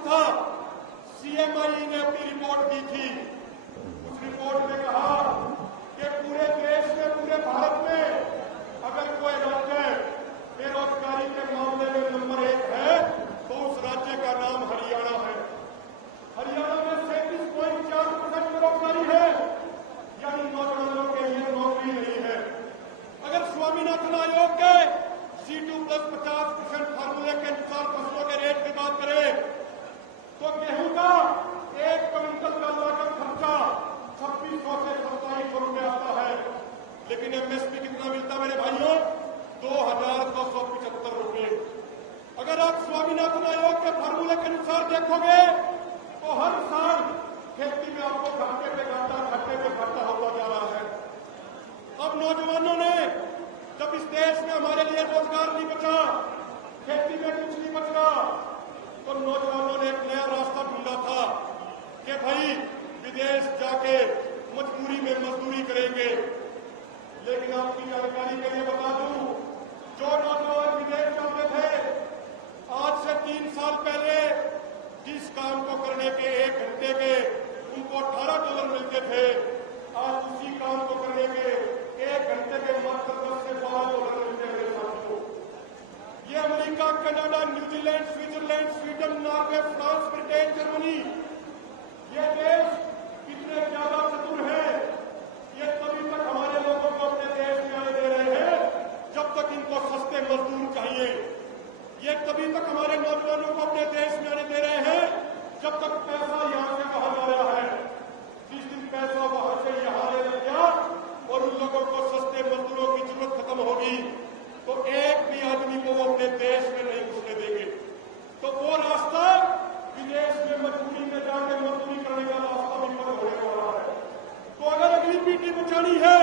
संस्था CMI ने अपनी रिपोर्ट दी थी। उस रिपोर्ट में कहा कि पूरे देश में, पूरे भारत में अगर कोई राज्य बेरोजगारी के मामले में नंबर 1 है तो उस राज्य का नाम हरियाणा है। हरियाणा में 37.4% बेरोजगारी है, यानी नौजवानों के लिए नौकरी नहीं है। अगर स्वामीनाथन आयोग के C2+50% फार्मूले के अनुसार फसलों के रेट की बात करें तो गेहूं का 1 क्विंटल का लागत खर्चा 2600 से 2700 रुपये आता है, लेकिन MSP कितना मिलता है मेरे भाइयों? 2275 रुपये। अगर आप स्वामीनाथन आयोग के फार्मूले के अनुसार देखोगे तो हर साल खेती में आपको घाटे पे घाटा होता जा रहा है। अब नौजवानों ने, जब इस देश में हमारे लिए रोजगार नहीं बचा, खेती में कुछ नहीं बचा, तो नौजवानों ने एक नया रास्ता ढूंढा था कि भाई विदेश जाके मजबूरी में मजदूरी करेंगे। लेकिन आपकी जानकारी के लिए बता दूं, जो नौजवान विदेश जाते थे, आज से 3 साल पहले जिस काम को करने के 1 घंटे के उनको $18 मिलते थे, आज उसी काम को करने के 1 घंटे के मात्र 10 से $12 मिलते हैं मेरे साथियों। ये America, Canada, New Zealand, Switzerland, Sweden, Norway, France, Britain, Germany, ये देश कितने ज्यादा चतुर हैं। ये तभी तक हमारे लोगों को अपने देश में आने दे रहे हैं जब तक इनको सस्ते मजदूर चाहिए। ये तभी तक हमारे नौजवानों को अपने देश में आने दे रहे हैं जब तक पैसा यहां से बाहर जा रहा है। जिस दिन पैसा वहां से यहां ले लग गया और उन लोगों को सस्ते मजदूरों की जरूरत खत्म होगी तो एक भी आदमी को वो अपने देश में नहीं घुसने देंगे। तो वो रास्ता विदेश में मजबूरी में जाकर मजदूरी करने का रास्ता भी बंद होने वाला है। तो अगर अगली पीढ़ी बचानी है,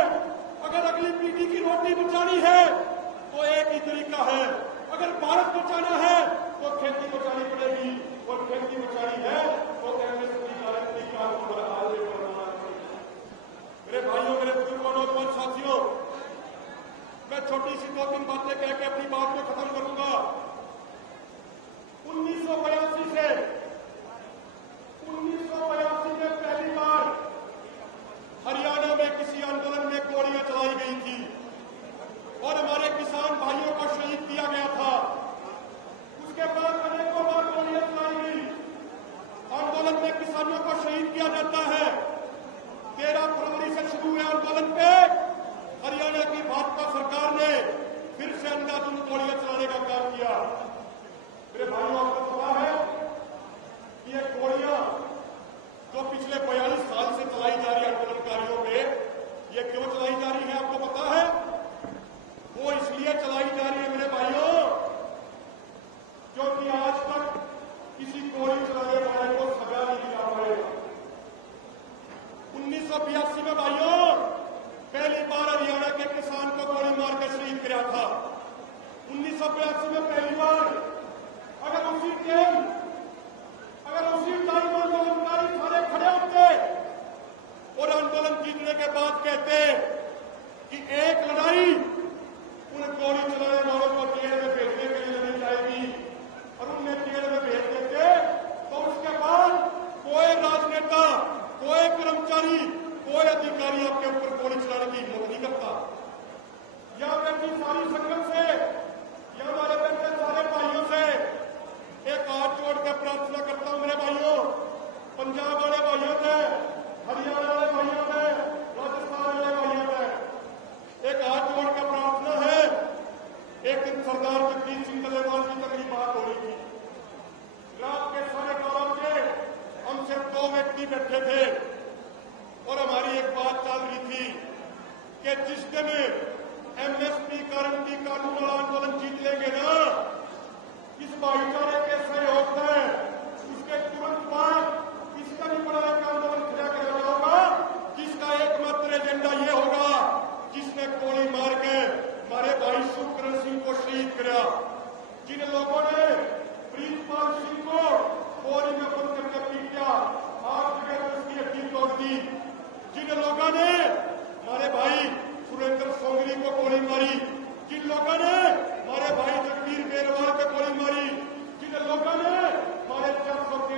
अगर अगली पीढ़ी की रोटी बचानी है तो एक ही तरीका है। अगर भारत बचाना है तो खेती बचानी पड़ेगी, और खेती बचानी है तो MSP काम को आगे बढ़ाना चाहिए। मेरे भाइयों, मेरे बुजुर्गों, नौजवान साथियों, मैं छोटी सी 2-3 बातें कह के अपनी बात को खत्म करूंगा। 1982 में पहली बार हरियाणा में किसी आंदोलन में गोलियां चलाई गई थी और हमारे किसान भाइयों को शहीद किया गया था। उसके बाद अनेकों बार गोलियां चलाई गई। आंदोलन में किसानों को शहीद किया जाता है। 13 फरवरी से शुरू हुए आंदोलन पे हरियाणा की भाजपा सरकार ने फिर से अंधाधुंध गोलियां चलाने का काम किया। मेरे भाइयों, आपको पता है कि ये गोलियां जो पिछले 42 साल से चलाई जा रही आंदोलनकारियों पे, ये क्यों चलाई जा रही है आपको पता है? वो इसलिए चलाई जा रही है मेरे भाइयों क्योंकि आज तक किसी गोली चलाने वाले को सजा नहीं दिया पड़ेगा। 1982 में भाइयों पहली बार हरियाणा के किसान को गोली मार के शहीद किया था। 1982 में पहली बार। अगर उसी टाइम आंदोलनकारी सारे खड़े होते और आंदोलन जीतने के बाद कहते कि एक लड़ाई उन गोली चलाने वालों को जेल में भेजने के लिए लड़ी जाएगी और उन्हें जेल में भेज देते, तो उसके बाद कोई राजनेता, कोई कर्मचारी, कोई अधिकारी आपके ऊपर गोली चलाने की हिम्मत नहीं करता। यहां बैठी सारी संगत से, यहां हमारे बैठे सारे भाइयों से एक हाथ जोड़ के प्रार्थना करता हूं मेरे भाइयों, पंजाब वाले भाइयों से, हरियाणा वाले भाइयों से, राजस्थान वाले भाइयों से एक हाथ जोड़ के प्रार्थना है। एक दिन सरदार जगदीश सिंह डलेवाल की तगड़ी बात हो रही थी। रात के 12:30 बजे हम सिर्फ 2 व्यक्ति बैठे थे और हमारी एक बात चल रही थी कि जिस दिन MSP गारंटी कानून वाला आंदोलन जीत लेंगे ना, इस भाईचारे के सहयोग से उसके तुरंत बाद इसका नहीं बड़ा एक आंदोलन खड़ा कर होगा जिसका एकमात्र एजेंडा ये होगा जिसने गोली मार के हमारे भाई सुखकरण सिंह को शहीद किया, जिन लोगों ने प्रीतपाल सिंह को गोली में बंद करके पीट दिया, आग जगह उसकी हड्डी तोड़ दी, जिन लोगों ने हमारे भाई सुरेंद्र सोंगरी को गोली मारी, जिन लोगों ने हमारे भाई जगवीर बेरवाल को गोली मारी, जिन लोगों ने हमारे 413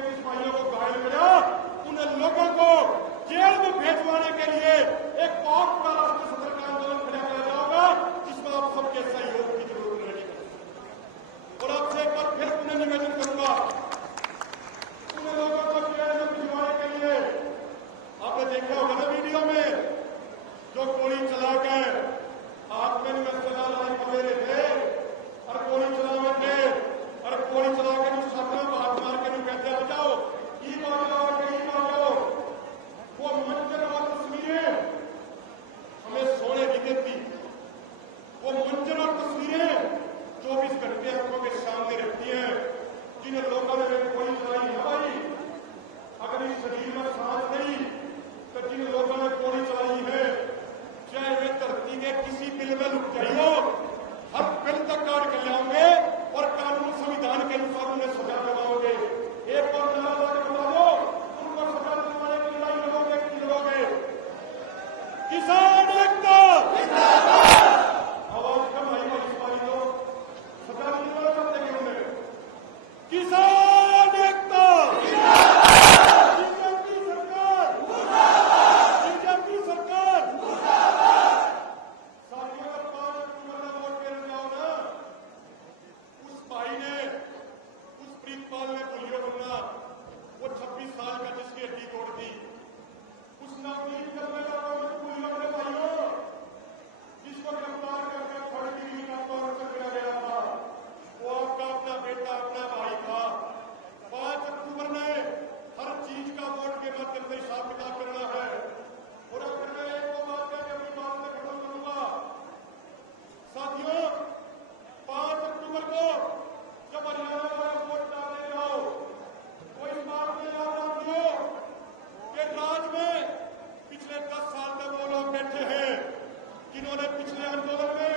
जिन्होंने पिछले आंदोलन में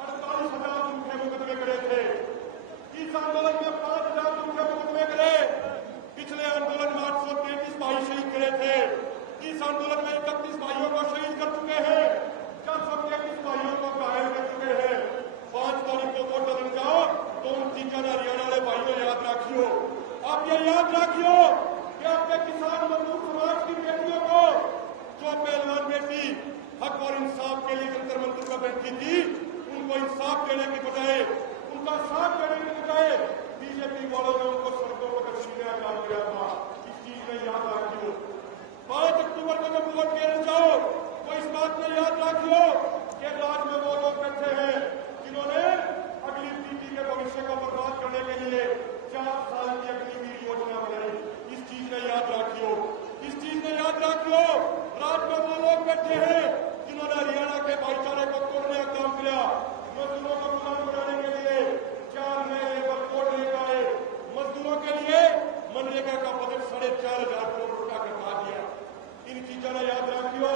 48,000 झूठे मुकदमे करे थे, इस आंदोलन में 5,000 झूठे मुकदमे करे, पिछले आंदोलन में 833 भाई शहीद करे थे, इस आंदोलन में 31 भाइयों को शहीद कर चुके हैं, 433 भाइयों को घायल कर चुके हैं। 5 तारीख को वोट डालने जाओ तो उन चीजा हरियाणा वाले भाइयों याद रखियो, आप ये याद रखियो कि आपके किसान मजदूर समाज की बेटियों को जो पहलवान बेटी हक और इंसाफ के लिए जंतर मंतर में बैठी थी, उनको इंसाफ देने की बजाय, उनका साथ देने की बजाय बीजेपी वालों ने उनको सड़कों पर सीधा डाल दिया था। इस चीज में याद रखियो। 5 अक्टूबर को जब वोट देने जाओ तो इस बात में याद रखियो कि राज्य में वो लोग बैठे हैं जिन्होंने अगली पीढ़ी के भविष्य को बर्बाद करने के लिए 4 साल की अग्निवीर योजना बनाई। इस चीज में याद रखियो, इस चीज में याद रखियो, राज्य में वो लोग बैठे हैं जिन्होंने हरियाणा के भाईचारे को तोड़ने का काम किया, मजदूरों को गुलाम बनाने के लिए 4 नए लेबर कोड लेकर आए, मजदूरों के लिए मनरेगा का बजट 4,500 करोड़ रुपया घटा दिया। इन चीजों ने याद रखियो,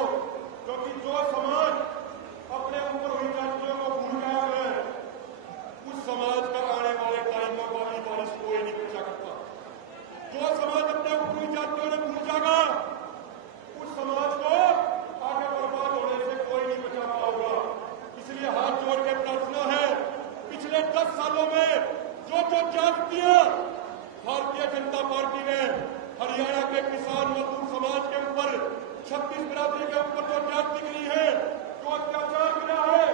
क्योंकि जो समाज अपने ऊपर हुई जातियों को भूल गया है, उस समाज का आने वाले टाइम में वाली बारिश कोई नहीं बचा सकता। जो समाज अपने ऊपर हुई जातियों ने भूल जाएगा, उस समाज को आगे बर्बाद होने से कोई नहीं बचा पाएगा। इसलिए हाथ जोड़ के प्रार्थना है, पिछले 10 सालों में जो जातियां भारतीय जनता पार्टी ने हरियाणा के किसान मजदूर समाज के ऊपर, 36 बिरादरी के ऊपर जो जाति निकली है, जो अत्याचार किया है,